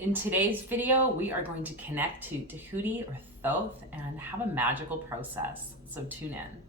In today's video, we are going to connect to Djehuty or Thoth and have a magical process. So tune in.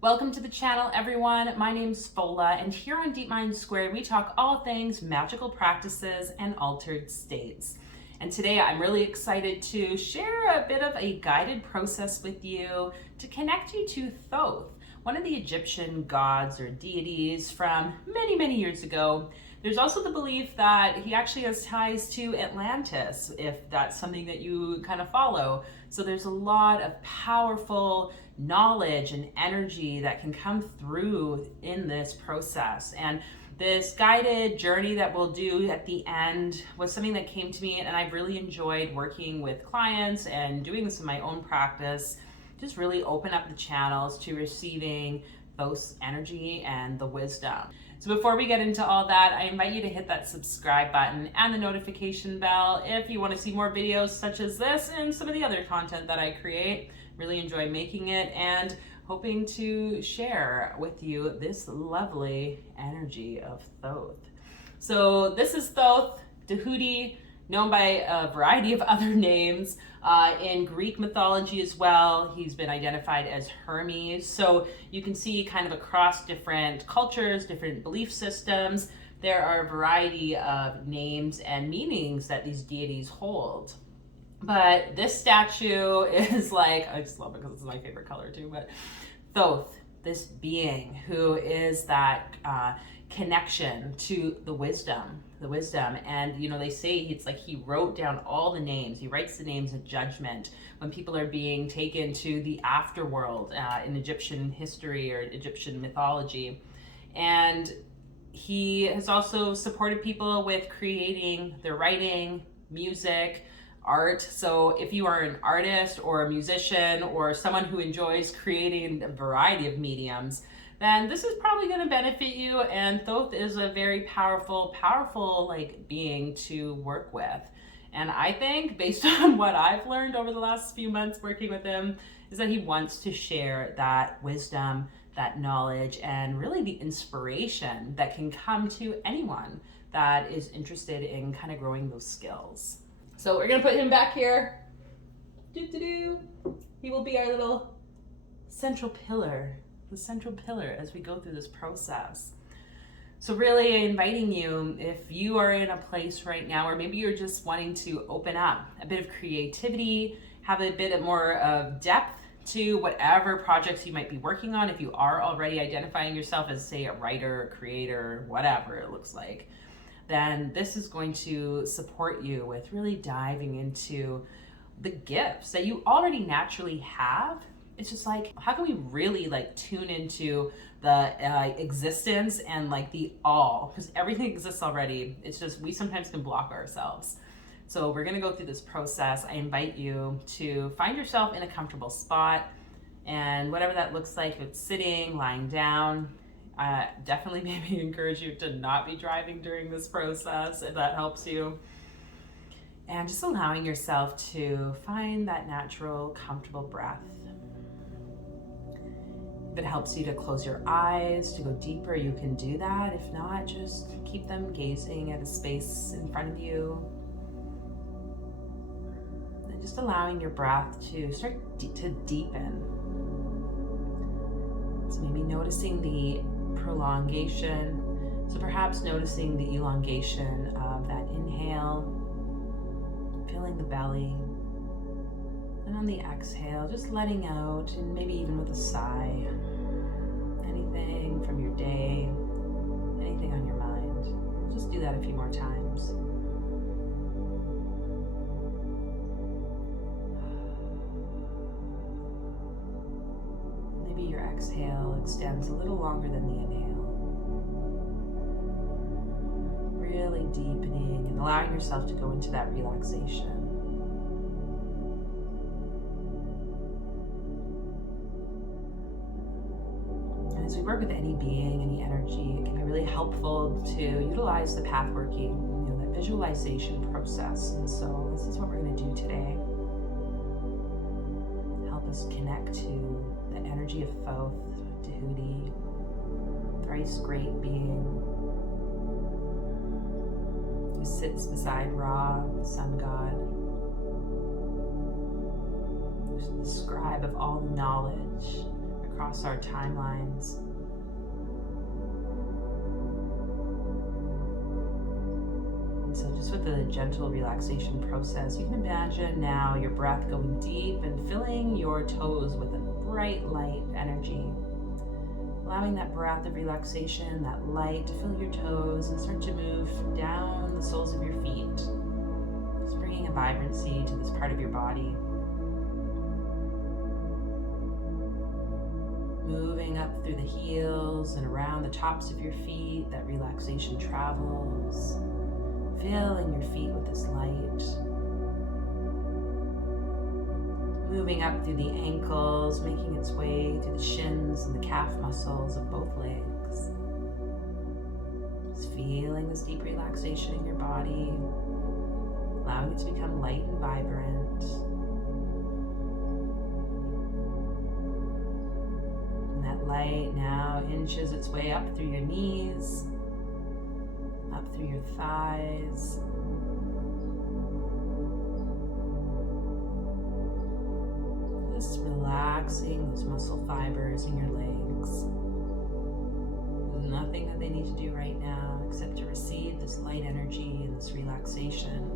Welcome to the channel, everyone. My name's Fola, and here on Deep Mind Squared, we talk all things magical practices and altered states. And today I'm really excited to share a bit of a guided process with you to connect you to Thoth, one of the Egyptian gods or deities from many, many years ago. There's also the belief that he actually has ties to Atlantis, if that's something that you kind of follow. So there's a lot of powerful knowledge and energy that can come through in this process. And this guided journey that we'll do at the end was something that came to me, and I've really enjoyed working with clients and doing this in my own practice. Just really open up the channels to receiving Thoth's energy and the wisdom. So before we get into all that, I invite you to hit that subscribe button and the notification bell if you want to see more videos such as this and some of the other content that I create. Really enjoy making it and hoping to share with you this lovely energy of Thoth. So this is Thoth, Djehuty, known by a variety of other names. In Greek mythology as well, he's been identified as Hermes. So you can see kind of across different cultures, different belief systems, there are a variety of names and meanings that these deities hold. But this statue is like, I just love it because it's my favorite color too, but Thoth, this being who is that connection to the wisdom. And you know, they say it's like he wrote down all the names. He writes the names of judgment when people are being taken to the afterworld in Egyptian history or Egyptian mythology. And he has also supported people with creating their writing, music, art. So if you are an artist or a musician or someone who enjoys creating a variety of mediums, then this is probably going to benefit you. And Thoth is a very powerful like being to work with. And I think based on what I've learned over the last few months working with him is that he wants to share that wisdom, that knowledge, and really the inspiration that can come to anyone that is interested in kind of growing those skills. So we're gonna put him back here. He will be our little central pillar, the central pillar as we go through this process. So really inviting you, if you are in a place right now, or maybe you're just wanting to open up a bit of creativity, have a bit more of depth to whatever projects you might be working on, if you are already identifying yourself as, say, a writer, a creator, whatever it looks like, then this is going to support you with really diving into the gifts that you already naturally have. It's just like, how can we really like tune into the existence and like the all, because everything exists already. It's just we sometimes can block ourselves. So we're going to go through this process. I invite you to find yourself in a comfortable spot, and whatever that looks like, if it's sitting, lying down. Definitely maybe encourage you to not be driving during this process if that helps you. And just allowing yourself to find that natural, comfortable breath. If it helps you to close your eyes, to go deeper, you can do that. If not, just keep them gazing at a space in front of you. And just allowing your breath to start to deepen. So maybe noticing the prolongation. So perhaps noticing the elongation of that inhale, filling the belly, and on the exhale, just letting out, and maybe even with a sigh, anything from your day, anything on your mind. Just do that a few more times. Maybe your exhale extends a little longer than the inhale. Really deepening and allowing yourself to go into that relaxation. And as we work with any being, any energy, it can be really helpful to utilize the pathworking, that visualization process. And so this is what we're going to do today. Help us connect to the energy of Thoth, Djehuty, Thrice Great being, who sits beside Ra, the sun god, who's the scribe of all knowledge across our timelines. And so just with the gentle relaxation process, you can imagine now your breath going deep and filling your toes with a bright light energy. Allowing that breath of relaxation, that light to fill your toes and start to move down the soles of your feet. Just bringing a vibrancy to this part of your body. Moving up through the heels and around the tops of your feet, that relaxation travels. Filling your feet with this light. Moving up through the ankles, making its way through the shins and the calf muscles of both legs. Just feeling this deep relaxation in your body, allowing it to become light and vibrant. And that light now inches its way up through your knees, up through your thighs, just relaxing those muscle fibers in your legs. There's nothing that they need to do right now except to receive this light energy and this relaxation.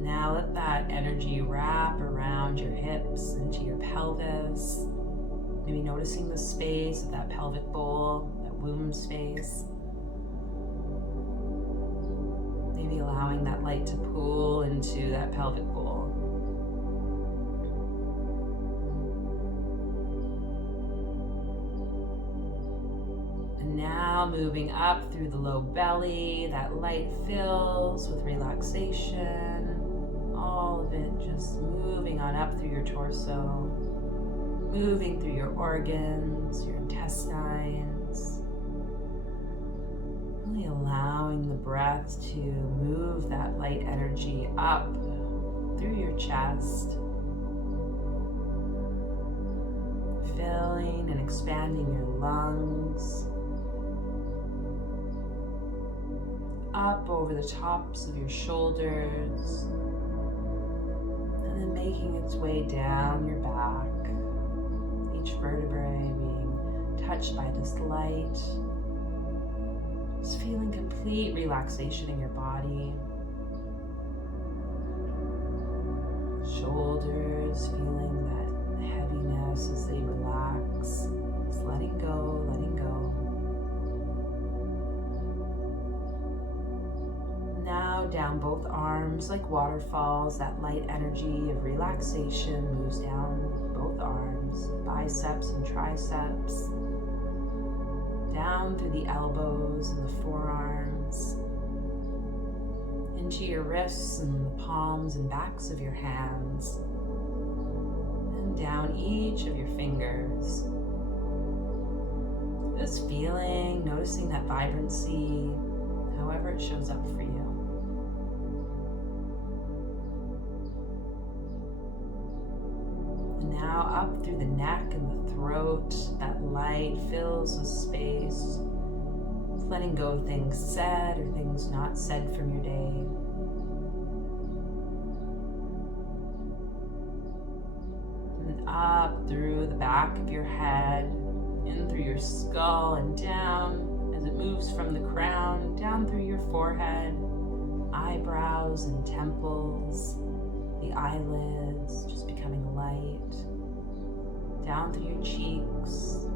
Now let that energy wrap around your hips into your pelvis. Maybe noticing the space of that pelvic bowl, that womb space. Maybe allowing that light to pool into that pelvic bowl. And now moving up through the low belly, that light fills with relaxation. All of it just moving on up through your torso. Moving through your organs, your intestines, really allowing the breath to move that light energy up through your chest, filling and expanding your lungs, up over the tops of your shoulders, and then making its way down your back. Each vertebrae being touched by this light. Just feeling complete relaxation in your body. Shoulders feeling that heaviness as they relax. Just letting go, letting go. Now down both arms like waterfalls, that light energy of relaxation moves down both arms, biceps and triceps, down through the elbows and the forearms, into your wrists and the palms and backs of your hands, and down each of your fingers. Just feeling, noticing that vibrancy, however it shows up for you. Now up through the neck and the throat, that light fills with space, letting go of things said or things not said from your day. And up through the back of your head, in through your skull and down as it moves from the crown, down through your forehead, eyebrows and temples, the eyelids just becoming light, down through your cheeks,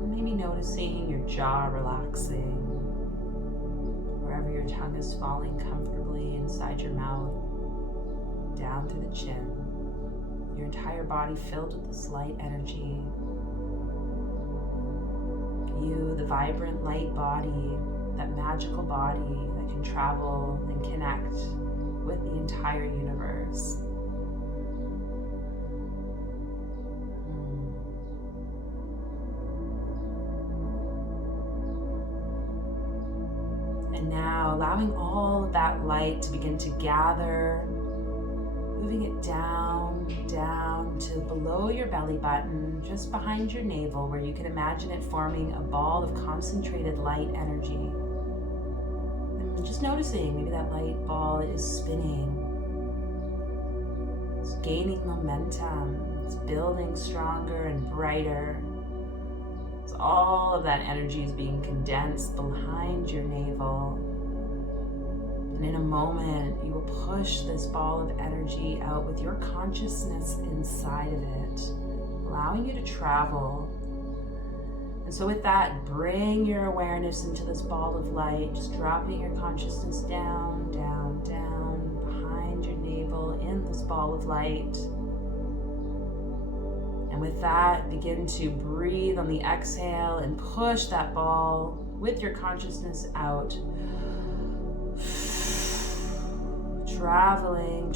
and maybe noticing your jaw relaxing, wherever your tongue is falling comfortably inside your mouth, down through the chin, your entire body filled with this light energy. You, the vibrant light body, that magical body that can travel and connect with the entire universe. And now allowing all of that light to begin to gather, moving it down to below your belly button, just behind your navel, where you can imagine it forming a ball of concentrated light energy. And just noticing maybe that light ball is spinning. It's gaining momentum. It's building stronger and brighter. So all of that energy is being condensed behind your navel. And in a moment, you will push this ball of energy out with your consciousness inside of it, allowing you to travel. And so with that, bring your awareness into this ball of light, just dropping your consciousness down, down, down, behind your navel in this ball of light. And with that, begin to breathe on the exhale and push that ball with your consciousness out. Traveling,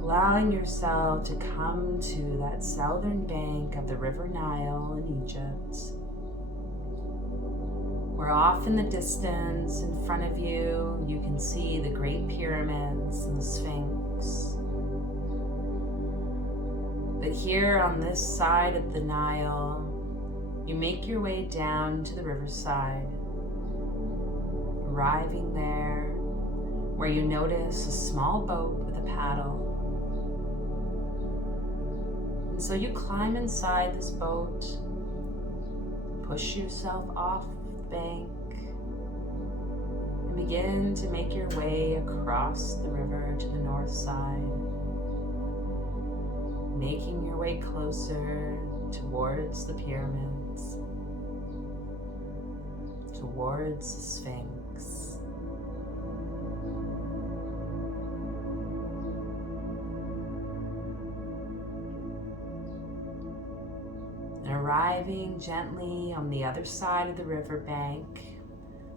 allowing yourself to come to that southern bank of the River Nile in Egypt, where off in the distance in front of you, you can see the Great Pyramids and the Sphinx. But here on this side of the Nile, you make your way down to the riverside, arriving there where you notice a small boat with a paddle. And so you climb inside this boat, push yourself off the bank, and begin to make your way across the river to the north side, making your way closer towards the pyramids, towards the Sphinx. And arriving gently on the other side of the riverbank,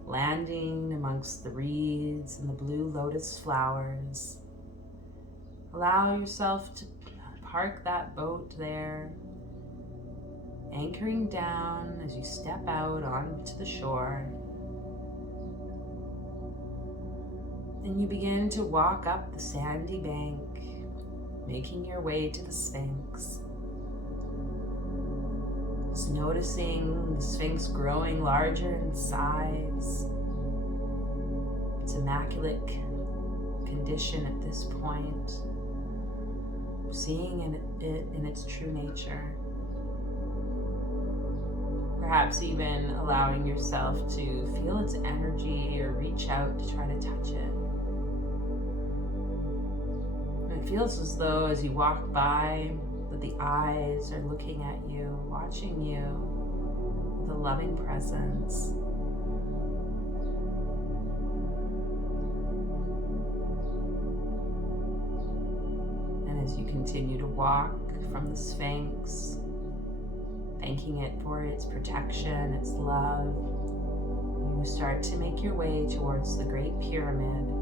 landing amongst the reeds and the blue lotus flowers, allow yourself to park that boat there, anchoring down as you step out onto the shore. And you begin to walk up the sandy bank, making your way to the Sphinx. Just noticing the Sphinx growing larger in size. Its immaculate condition at this point. Seeing it in its true nature. Perhaps even allowing yourself to feel its energy or reach out to try to touch it. And it feels as though as you walk by, that the eyes are looking at you, watching you with a loving presence. And as you continue to walk from the Sphinx, thanking it for its protection, its love, you start to make your way towards the Great Pyramid.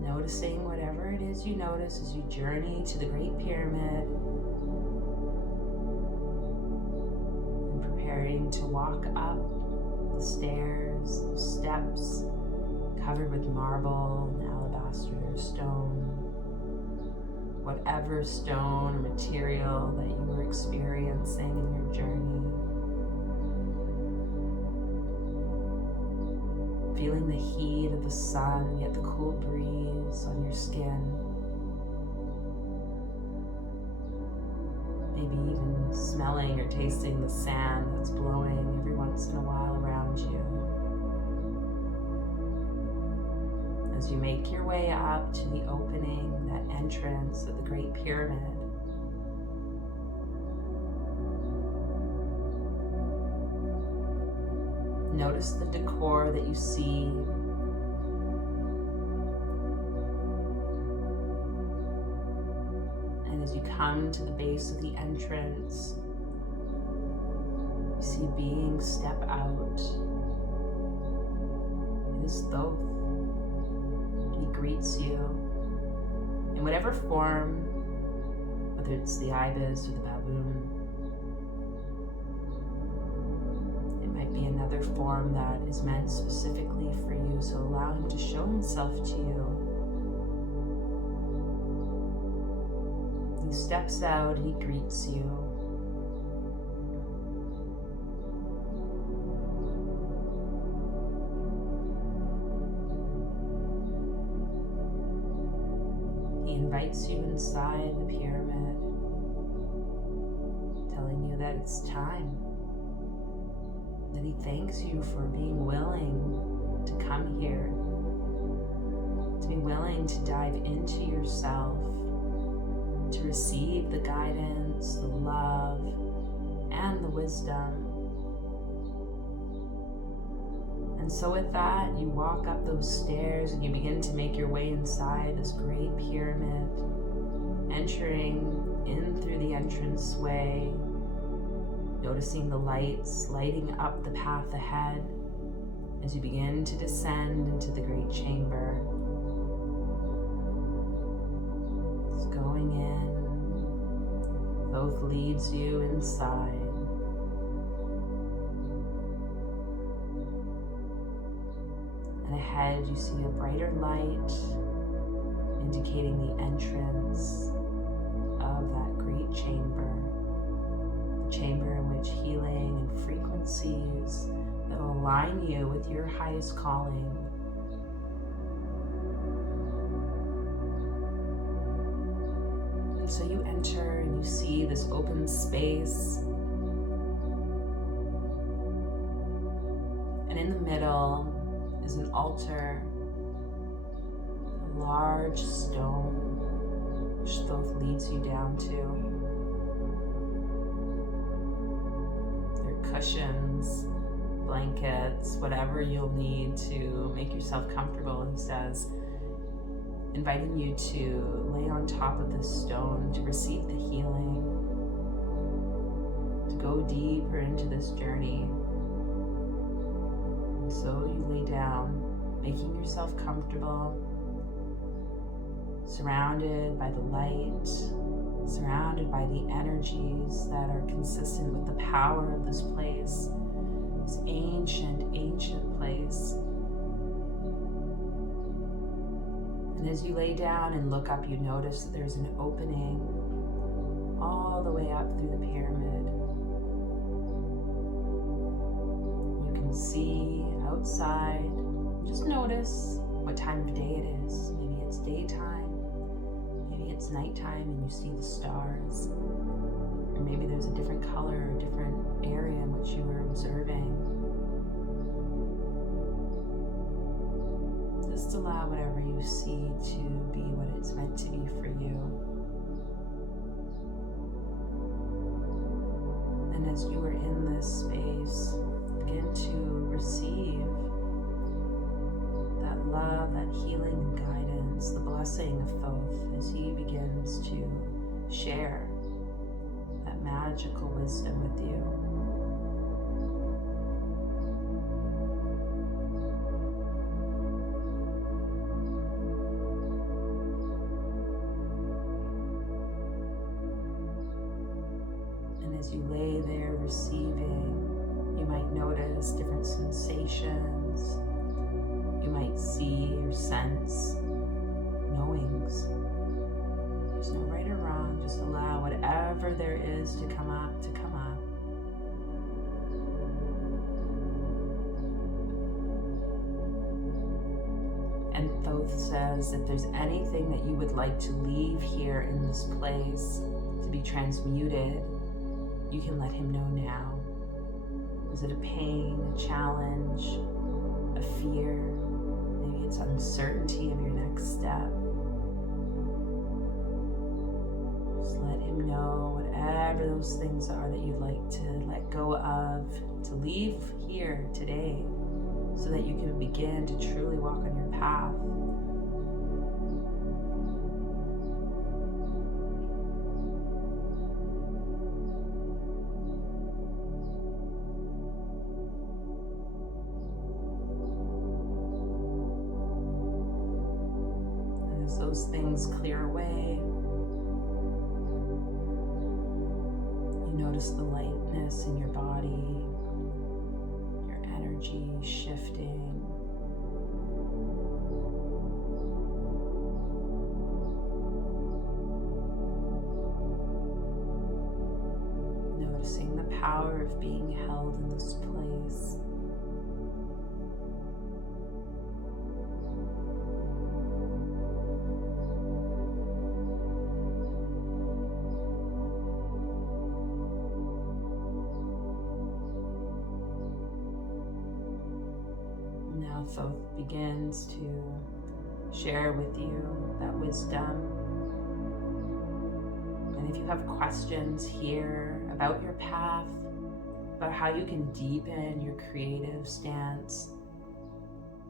Noticing whatever it is you notice as you journey to the Great Pyramid, and preparing to walk up the stairs, the steps covered with marble and alabaster stone, whatever stone or material that you were experiencing in your journey. Feeling the heat of the sun, yet the cool breeze on your skin. Maybe even smelling or tasting the sand that's blowing every once in a while around you. As you make your way up to the opening, that entrance of the Great Pyramid. Notice the decor that you see. And as you come to the base of the entrance, you see a being step out. It is Thoth. He greets you in whatever form, whether it's the ibis or the baboon. another form that is meant specifically for you. So allow him to show himself to you. He steps out, he greets you. He invites you inside the pyramid, telling you that it's time, that he thanks you for being willing to come here, to be willing to dive into yourself, to receive the guidance, the love, and the wisdom. And so with that, you walk up those stairs and you begin to make your way inside this great pyramid, entering in through the entranceway, noticing the lights lighting up the path ahead as you begin to descend into the great chamber. Just going in, Thoth leads you inside. And ahead you see a brighter light indicating the entrance of that great chamber. The chamber in which healing and frequencies that will align you with your highest calling. And so you enter and you see this open space. And in the middle is an altar, a large stone, which Thoth leads you down to. There are cushions, blankets, whatever you'll need to make yourself comfortable, he says, inviting you to lay on top of this stone to receive the healing, to go deeper into this journey. So you lay down, making yourself comfortable, surrounded by the light, surrounded by the energies that are consistent with the power of this place, this ancient, ancient place. And as you lay down and look up, you notice that there's an opening all the way up through the pyramid. You can see outside. Just notice what time of day it is. Maybe it's daytime, maybe it's nighttime and you see the stars, or maybe there's a different color or different area in which you are observing. Just allow whatever you see to be what it's meant to be for you. And as you are in this space, begin to receive that love, that healing and guidance, the blessing of Thoth as he begins to share that magical wisdom with you. And as you lay there receiving, you might notice different sensations. You might see or sense knowings. There's no right or wrong. Just allow whatever there is to come up to come up. And Thoth says, if there's anything that you would like to leave here in this place to be transmuted, you can let him know now. Is it a pain, a challenge, a fear? Maybe it's uncertainty of your next step. Just let him know whatever those things are that you'd like to let go of, to leave here today, so that you can begin to truly walk on your path. Those things clear away. You notice the lightness in your body, your energy shifting. Noticing the power of being held in this place. Now Thoth begins to share with you that wisdom. And if you have questions here about your path, about how you can deepen your creative stance,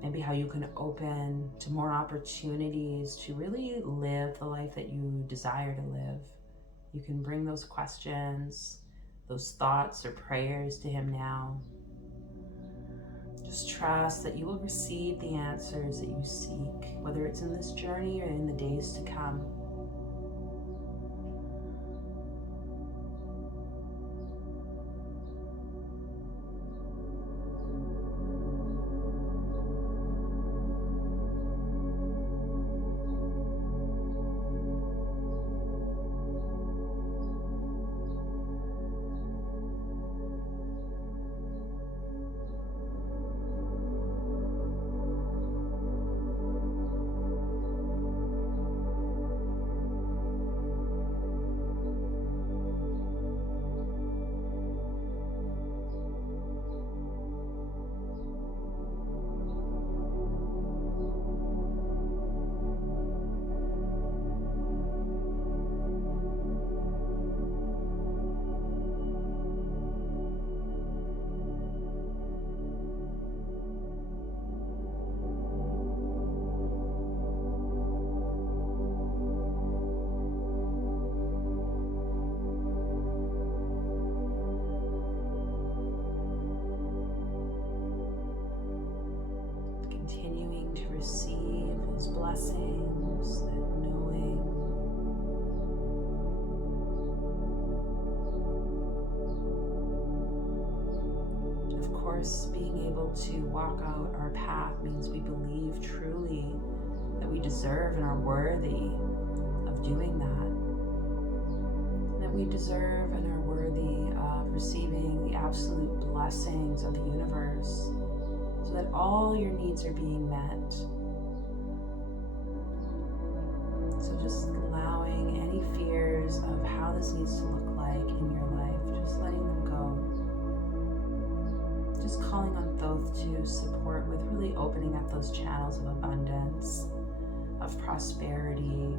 maybe how you can open to more opportunities to really live the life that you desire to live, you can bring those questions, those thoughts or prayers to him now. Just trust that you will receive the answers that you seek, whether it's in this journey or in the days to come. Continuing to receive those blessings, that knowing. Of course, being able to walk out our path means we believe truly that we deserve and are worthy of doing that. That we deserve and are worthy of receiving the absolute blessings of the universe, so that all your needs are being met. So just allowing any fears of how this needs to look like in your life, just letting them go. Just calling on Thoth to support with really opening up those channels of abundance, of prosperity,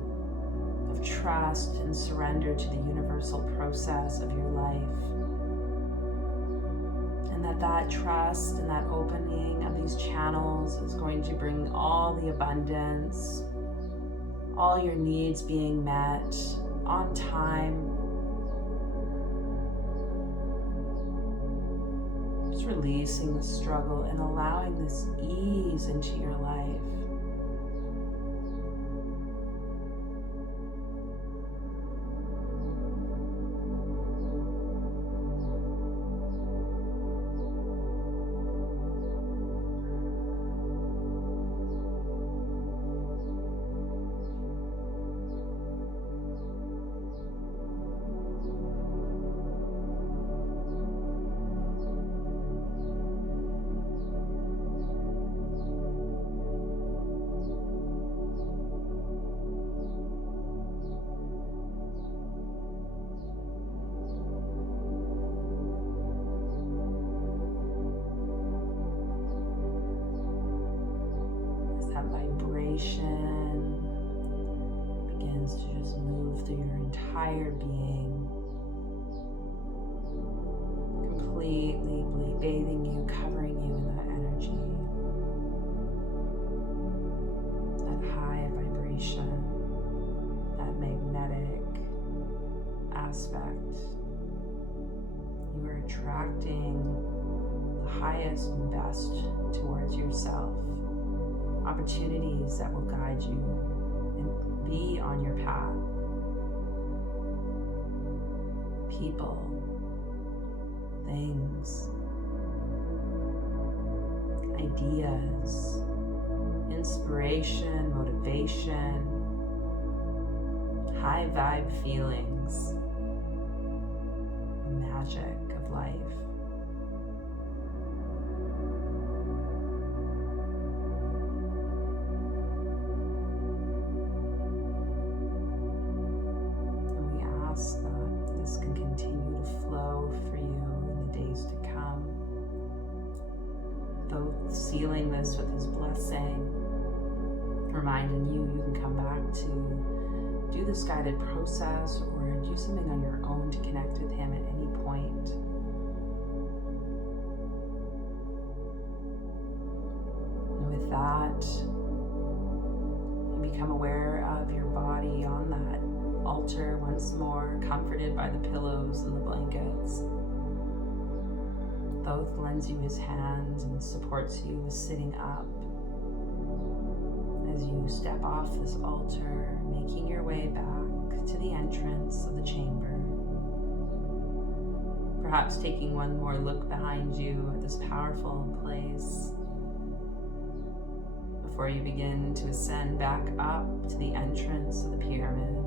of trust and surrender to the universal process of your life. And that trust and that opening of these channels is going to bring all the abundance, all your needs being met on time. Just releasing the struggle and allowing this ease into your life. Vibration begins to just move through your entire being, completely bathing you, covering you in that energy, that high vibration, that magnetic aspect. You are attracting the highest and best towards yourself. Opportunities that will guide you and be on your path. People, things, ideas, inspiration, motivation, high vibe feelings, the magic of life. And we ask that this can continue to flow for you in the days to come. Though sealing this with his blessing, reminding you can come back to do this guided process or do something on your own to connect with him at any point. And with that, you become aware of your body on that altar once more, comforted by the pillows and the blankets. Thoth lends you his hand and supports you with sitting up as you step off this altar, making your way back to the entrance of the chamber. Perhaps taking one more look behind you at this powerful place before you begin to ascend back up to the entrance of the pyramid.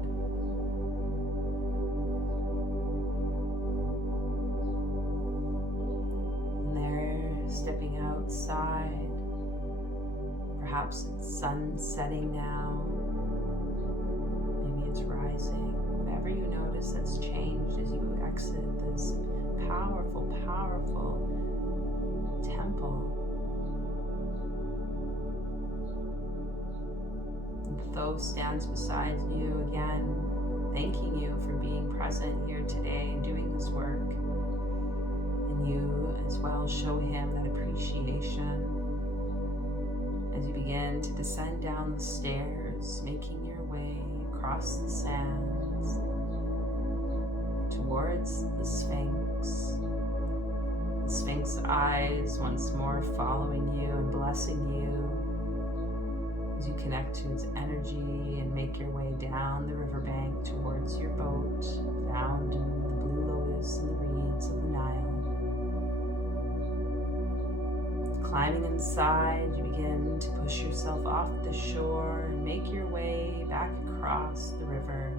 Stepping outside, perhaps it's sun setting now, maybe it's rising, whatever you notice that's changed as you exit this powerful, powerful temple. And Thoth stands beside you again, thanking you for being present here today and doing this work. And you as well show him that appreciation as you begin to descend down the stairs, making your way across the sands towards the Sphinx. The Sphinx eyes once more following you and blessing you as you connect to its energy and make your way down the riverbank towards your boat, found in the blue lotus and the reeds of the Nile. Climbing inside, you begin to push yourself off the shore and make your way back across the river.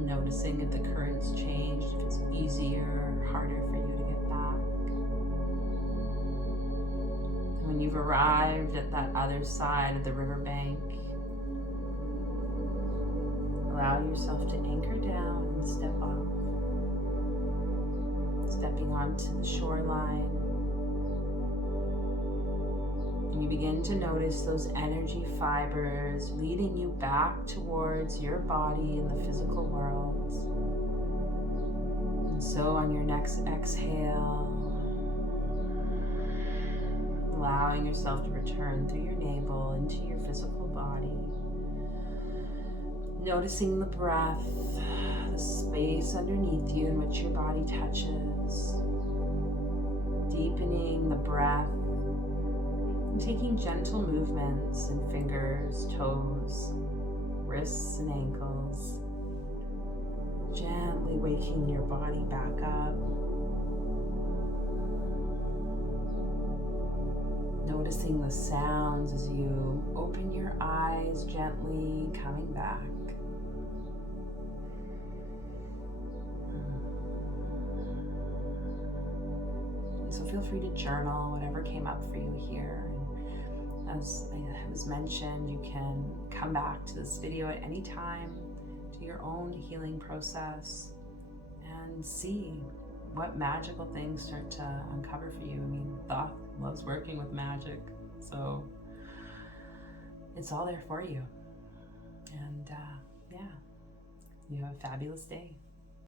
Noticing if the current's changed, if it's easier or harder for you to get back. And when you've arrived at that other side of the riverbank, allow yourself to anchor down and step off. Stepping onto the shoreline, and you begin to notice those energy fibers leading you back towards your body in the physical world. And so on your next exhale, allowing yourself to return through your navel into your physical body, noticing the breath, the space underneath you in which your body touches, deepening the breath, and taking gentle movements in fingers, toes, wrists, and ankles, gently waking your body back up, noticing the sounds as you open your eyes gently, coming back. So feel free to journal whatever came up for you here. And as was mentioned, you can come back to this video at any time, do your own healing process, and see what magical things start to uncover for you. I mean, Thoth loves working with magic, so it's all there for you. And yeah, you have a fabulous day.